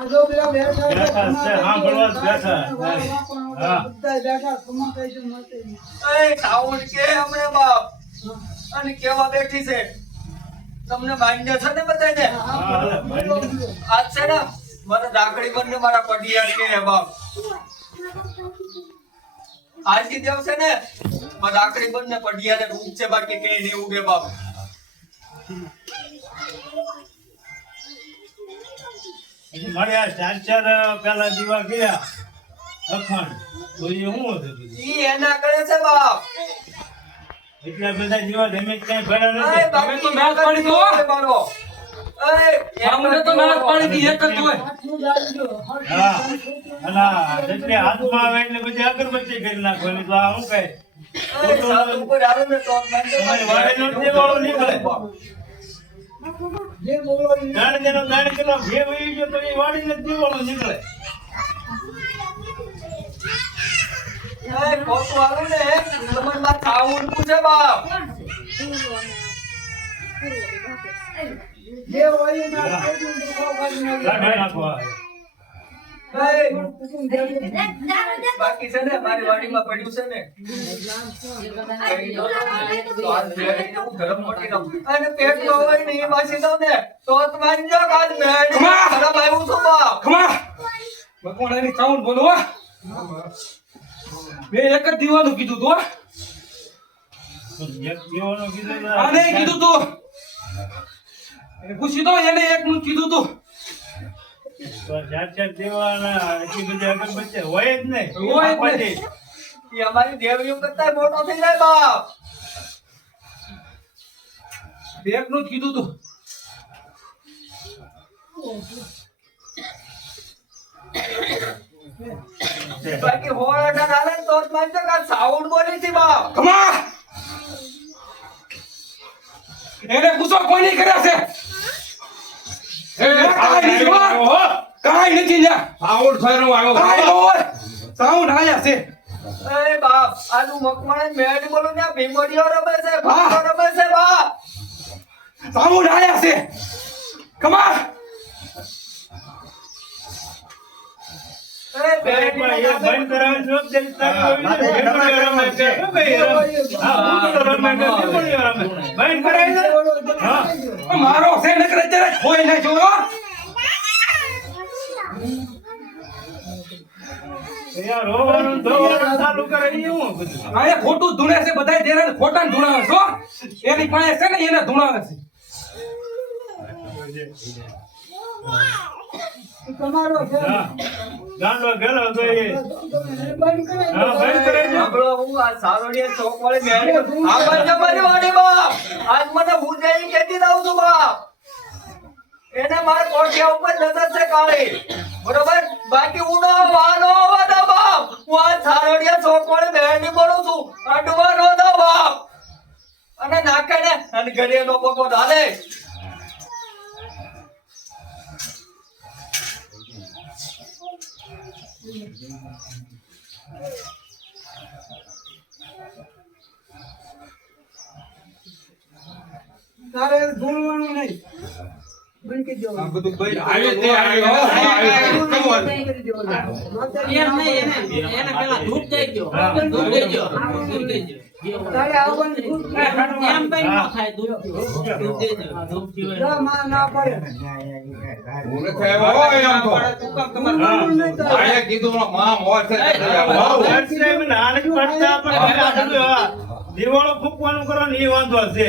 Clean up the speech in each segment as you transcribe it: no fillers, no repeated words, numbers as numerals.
આ જો પેલા બેઠા બેઠા છે, હા, બોલવા જ બેઠા. હા. બધા બેઠા ખમા કઈશું મળતે એ સાઉન્ડ કે હમણે બાપ અને કેવા બેઠી છે તમને માન્ય છે ને બધાને આજ છે ને મને રાખડી બંને મારા પડિયાર કે બાપ આજથી દેવ છે ને મારા રાખડી બંને પડિયાર રૂપ છે બાકી કે નહીં ઉગે બાપ મળ્યા ચાર પેલા દીવા ગયા અખંડ તો એ શું હતું ઈ એના કરે છે બાપ એટલા બધા દીવા ડેમેજ કઈ ભર્યા એ નથી બાકી તો નાશ પાડી દો. મારો સાઉન્ડે તો નાશ પાડી દી એક જ હોય. આટલું જાણજો હા અલા જેટલે હાથમાં આવે એટલે બધી અગરબત્તી કરી નાખવાની તો આ શું કહે સાધુ ઉપર આવે ને તો તમારી વાડીનો દેવાળો નીકળે જે બોલો ઈ દાણ કિલો ઘે વહી ગયો તો એ વાડીનો દેવાળો નીકળે એ કોતો આલું ને તમને માં સાઉન્ડ પૂછે બાપ જે હોય ને આટલું દેખાવ કરી કાઢી નાખવા બાકી છે ને મારી વાડીમાં પડ્યું છે ને તો આજ મેળી હું ગરમ મોટી દઉં અને પેટ ન હોય ને એ વાસી દઉં ને તો તમારી જો આજ મેળી ખરાબ આવ્યું છું બાપ ખમા ભગવાન એની સાઉન્ડ બોલો હો. મેં એક જ દીવાનું કીધું તું હો. એક દેવાળો કીધું આ નહીં કીધું તું એને પૂછી દો એને એક નું કીધું તું તો ચાર દેવાના એટલી બધી અગરબત્તી હોય જ નહીં હોય જ નહીં. એ અમારી દેવીઓ કરતા મોટો થઈ જાય બાપ એક નું જ કીધું તું બાકી હોળા ડાલે તો જ માનજો કે સાઉન્ડ બોલી છે બાપ ખમા એને પૂછો કોઈ નહીં કર્યા છે કાંઈ નથી હો. કાંઈ નથી લ્યા. સાઉન્ડ ફેરનો આવ્યો કાંઈ ન હોય. સાઉન્ડ આયા છે એ બાપ આનું મકવાણ મેળી બોલો ને ભીમડીઓ રમે છે ભૂતો રમે છે બાપ સાઉન્ડ આયા છે ખમા એ મેળી એ બંધ કરાવવાની જવાબદારી તારી હોય ને. ભેગું રમે છે. શું કહી રમે? હા, ભૂતો રમે કે ભેગું રમે. બંધ કરાવી દે. હા. મારો છે નકર અત્યારે ખોઈ નાખ્યો હો. યાર રોવાનું ધોવાનું ચાલુ કરે એ હું બધું. આયા ખોટું ધૂણે છે બધાય દેરાને ખોટા ને ધૂણાવે છો એની પાસે છે ને એને ધૂણાવે છે તમારો છે હા. ગાંડો ગેલો તો એ બંધ કરે હા, બંધ કરે છે. સાંભળો હું આ સારોડિયા ચોક વાળી મેળી આ બાજુ મારી વાડી બાપ આજ મને હું જઈ કેતી દઉં છું બાપ એને મારે કોઠિયા ઉપર નજર છે કાળી બરોબર બાકી ઉનો વાનો વાદા બાપ હું આ સારોડિયા ચોક વાળી મેળી બોલું છું અડવાનો દો બાપ અને નાખે ને અને ઘડીએ નો પકો ડાલે તારે ભૂલવાનું નહીં બંધ કરી દેવાનું. આ બધું ભાઈ આવ્યો તે આવ્યો હો. બંધ કરી દેવાનું. તારે આવવાનું ભૂલ ના માં ના પડે હું નથી આવ્યો હો એમ તો. ભૂલવાનું નહીં તારે. આયા કીધું માં મોર છે તે આવ્યો. બહુ વર્ષ છે મને હાલ જ પડતા પણ આ બધું હા. દિવાળો ફૂંકવાનું કરો ને એ વાંધો છે.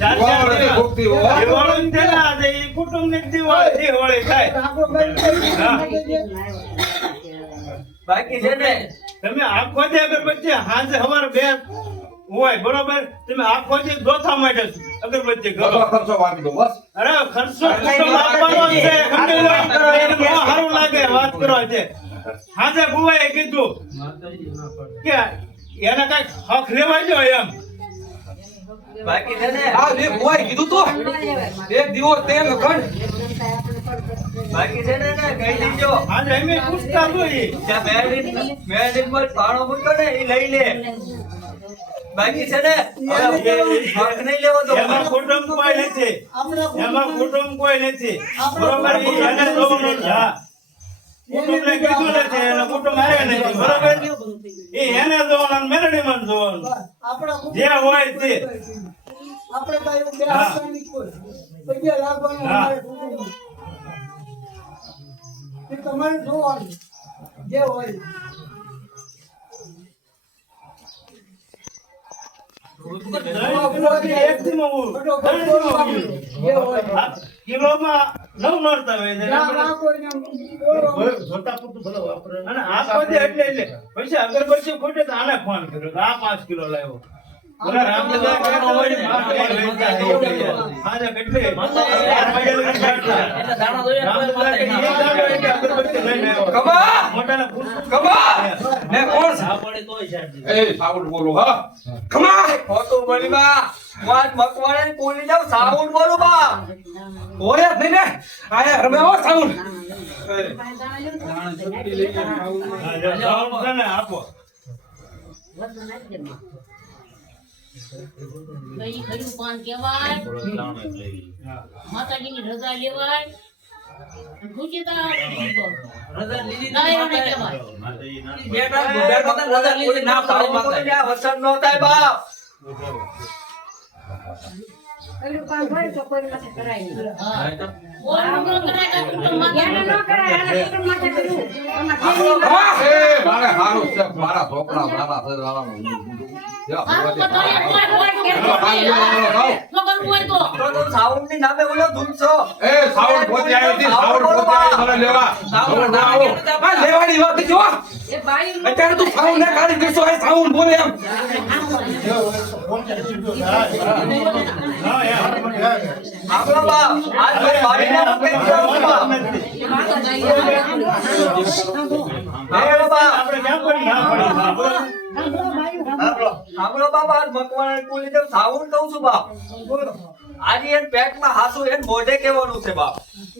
ચાર દિવાળો નથી ફૂંકતી હો. દિવાળો ને છે ને આજે ઈ કુટુંબની જ દિવાળી થાય. આપણો બંધ કરી હા. બાકી છે ને તમે આખો દી અગરબત્તી સાંજે સવારે બે હોય બરોબર તમે આખો દી દોથા માટે અગરબત્તી કરો બધો ખર્ચો વાપરી દો બસ. અરે ખર્ચો કુટુંબ આપવાનો જ છે ખંડેલો કરો એને બહુ સારું લાગે વાત કરો છે સાંજે બુવાએ કીધું કે એને કઈક હક લેવા જો એમ બાકી છે ને આ લે બોય કીધું તો એક દીવો તેલ ખંડ બાકી છે ને કહી દીજો આજે અમે પૂછતા જોઈએ ત્યાં મેળીન માં પાણો મૂક્યો ને એ લઈ લે બાકી છે ને હવે હક નહીં લેવો તો એમાં કુટુંબ કોઈ નથી એમાં કુટુંબ કોઈ નથી બરોબર ઈ એને જોવાનું છે. હા કુટુંબને કીધું નથી અને કુટુંબ આવે નથી બરોબર એ એને જોવાનું અને મેલડીમાં જોવાનું આપણા જે હોય તે આપણે કાંઈ બે હાથની કોઈ પૈસા લાગવાનું હા. અમારે કુટુંબ. એ તમારે જોવાનું જે હોય એક દીમાં હું, ત્રણ દીમાં હું. જે હોય આ કિલોમાં 9 નોરતા હોય છે. ના ના કોઈને બોલો. અને આ બધે એટલે પછી અગરબત્તી ખોટે તો આને ફોન કર્યો કે આ 5 કિલો લાવ્યો. બોલા રામદાદા કહેતો હોય ને, આ કઈ લઈ જાય એવું લઈ જાય. આજે કેટલી? આ પડેલ કાઢતા. રામદાદા કે એ દાડો એટલે અગરબત્તી લઈને આવ્યો. ખબર? મોટાને પૂછ્યું. ખબર? ને કોણ છે? એ સાઉન્ડ બોલો હા ખમા ખોટું બોલી બા હું આજ મકવાણાની પોલી જાઉં સાઉન્ડ બોલું બા ઓય જ નહીં ને આયા રમે હો સાઉન્ડ હા, જો સાઉન્ડ છે ને આપો. કઈ ખડ્યું પાન કહેવાય માતાજીની રજા લેવાય અને ખુશી તો ગાયોને કહેવાય. સાઉન્ડ બોલું ત્યાં વસન નો થાય બા હા. કોઈનું ન કરાય તો કુટુંબમાં એ મારે હારું છે મારા છોકરા મારા સદવાળાનું સારું બધાએ કોઈ કોઈ કહેતો નથી. જો કરવું હોય તો તો સાઉન્ડ ની નામે ઓલો ધૂમશો એ સાઉન્ડ પોતે આવી હતી સાઉન્ડ પોતે આવી મને લેવા સાઉન્ડ ના આવો આ લેવાની વાત જો અત્યારે તું સાઉન્ડ ને કાઢી દેશો એ સાઉન્ડ બોલે એમ હા, યાર. આપણો બા આજ કોઈ બારીને મૂકી દીધો બા આપણો બા આપણે ક્યાં કોઈ ના પડી બરોબર? આપણો બાબા આજ મકવાણાની પોલી જાઉં સાઉન્ડ કહું છું બા આજે એન પેટમાં હાસુ એન મોઢે કહેવાનું છે બાપ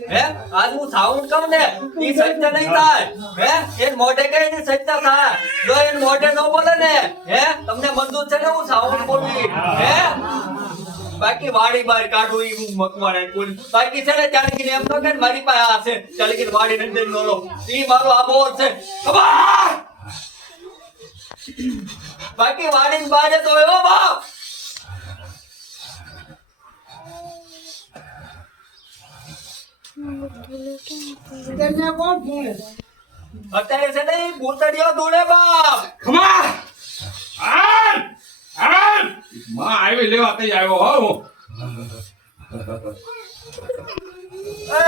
હે આજ હું સાઉન્ડ કહું ને ઈ સત્ય નહીં થાય હે એન મોઢે કહે ને સત્ય થાય જો એન મોઢે ન બોલે ને હે તમને મંજૂર છે ને હું સાઉન્ડ બોલી હે બાકી વાડી બાર કાઢું ઈ હું મકવાણાની પોલી બાકી છે ને ચાલી ગઈને એમ તો કે મારી પાસે આ છે ચાલી ગઈને વાડી નંદન નોલો ઈ મારો આબો છે ખબર બાકી વાડી બાજે તો એવો બાપ તેમને કોણ ભૂલે અત્યારે છે ને ઈ ભૂતડીઓ દોડે બાપ ખમા આન આન માં આવી લેવા તઈ આવ્યો હો હું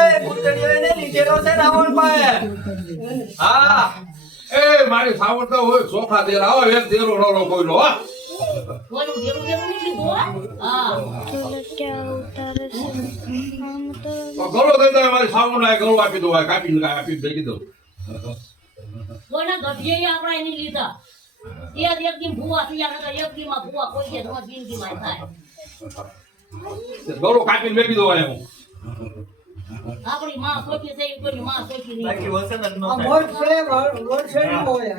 એ ભૂતડીઓ એને લીધેલો છે રાવણ પાસે હા એ મારી સાઉન્ડ તો હોય સોખા દેર આવો એક દેરો રોલો કોઈનો હો કોઈનું ઘેરું ઘેરું નહીં લીધું હો. હા તો ગળો દઈ દે મારી સાઉન્ડ આ ગળો આપી દો કાપી દઈ દો કોઈના ગઢિયે આપણા એની લીધા એક દી ભૂવા થયા નકર એક દી માં ભૂવા કોઈ કે તમારી જિંદગીમાં થાય. ગળો કાપીને મેકી દો હું આપણી માં સોચી છે કોઈની માં સોચી નહીં. બાકી વસન જ ન આ થાય મોર છે વરસેડમાં હોય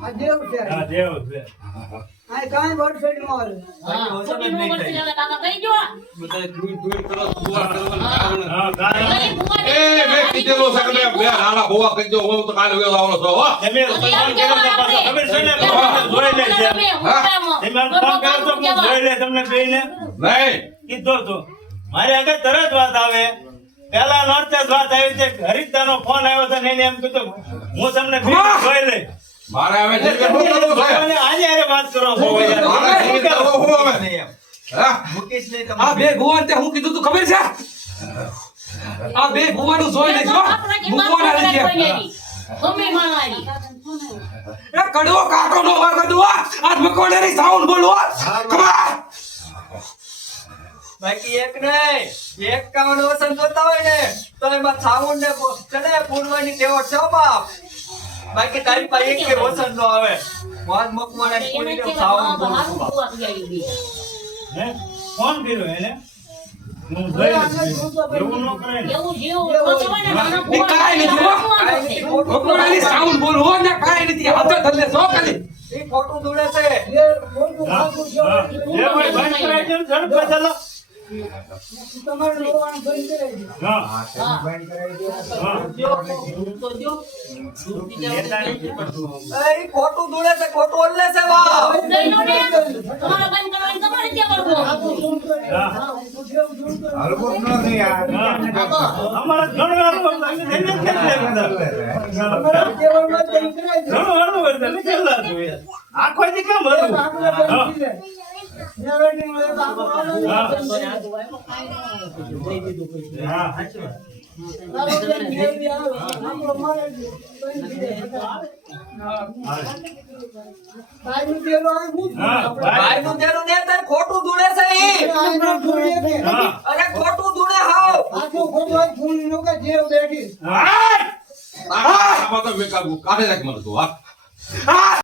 આ દેવ છે હા, દેવ છે. આ કાંઈ વરસેડમાં હોય હા ખોટી નો વળતી એટલે કાકા કહી જો હા, કારણ કઈ ભૂવા એ મેં કીધેલો છે કે બે નાના ભોવા કહી દો હું તો કાલે વેલો આવવાનો છો હો તમે ફોન કર્યો તો પાછો ખબર છે ને જોઈ લે છે. તમે ફોન કર્યો તો હું જોઈ લે તમને બેયને નહીં કીધું તું મારી આગળ તરત વાત આવે પેલા નોરતે જ વાત આવી છે હરિતાનો ફોન આવ્યો છે ને એને એમ કીધું હું તમને બેયને જોઈ લે મારે હવે જે કરવું કરવું છે અને આજે હારે વાત કરો છો યાર. મારે જે કરવું હું હવે નહીં એમ હા મુકેશ નહીં આ તમને બે ભુવન તે હું કીધું તું ખબર છે આ બે ભુવાનું જોઈ લેજો મૂકવાના નથી ગમે મારી એ કડવો કાકો નો વાગડો આ મકવાણાની સાઉન્ડ બોલો ખમા બાકી એક નહીં એક કાવન વસન જોતા હોય ને તો એમાં સાઉન્ડ ને છે ને પૂરવાની ટેવટ છે હો બાપ બાકી તારી પાસે એક કે વસન નો આવે વાદ મકવાણાની પોલી જાઉં સાઉન્ડ બોલું છું બાપ હે? ફોન કર્યો એને હું જોઈ લઈશ. એવું ન કરાય ને. એવું જેવું ભગવાને નાના ને કાંઈ નથી હો. મકવાણાની સાઉન્ડ બોલો ને કાંઈ નથી હાથે ધરલે સો ખાલી ઈ ખોટું દોડે છે એ મોટું હા, ખાતું છે હા. જે ભાઈ બંધ કરાય છે ને ઝડપ ચાલો તમારે રોવાનું બંધ કરાવી દો. હા હા હા એ ખોટું દુડે છે ખોટું ઓલે છે બાપ દઈ લો ને. તમારે બંધ કરવાની તમારે ક્યાં કરવું? આખું ધૂળ કરી દો. આખું ધૂળ કરી દો. અમારા ઘણું તમારા દેવળમાં બંધ કરાવી દો. આખો દી કેમ ભરવું? આપણે બંધ કરી દે. નેવડની મળે તો આખું હા. બંધ હા તારો બેન નેવડી આવે. આપણો મારે જ બંધ કરી દે. ભાઈનું દેલો આવે હું જ. હા. ભાઈ નું તેનું ને તાર ખોટું દુડે છે ઈ આનો ધૂળ એક. હા અરે ખોટું દુડે હાવ આખું ખોટું આ ધૂળનું કે જેવ બેઠી. હા આમાં તો મેં કાઢું કાઢે રાખ મને તું હા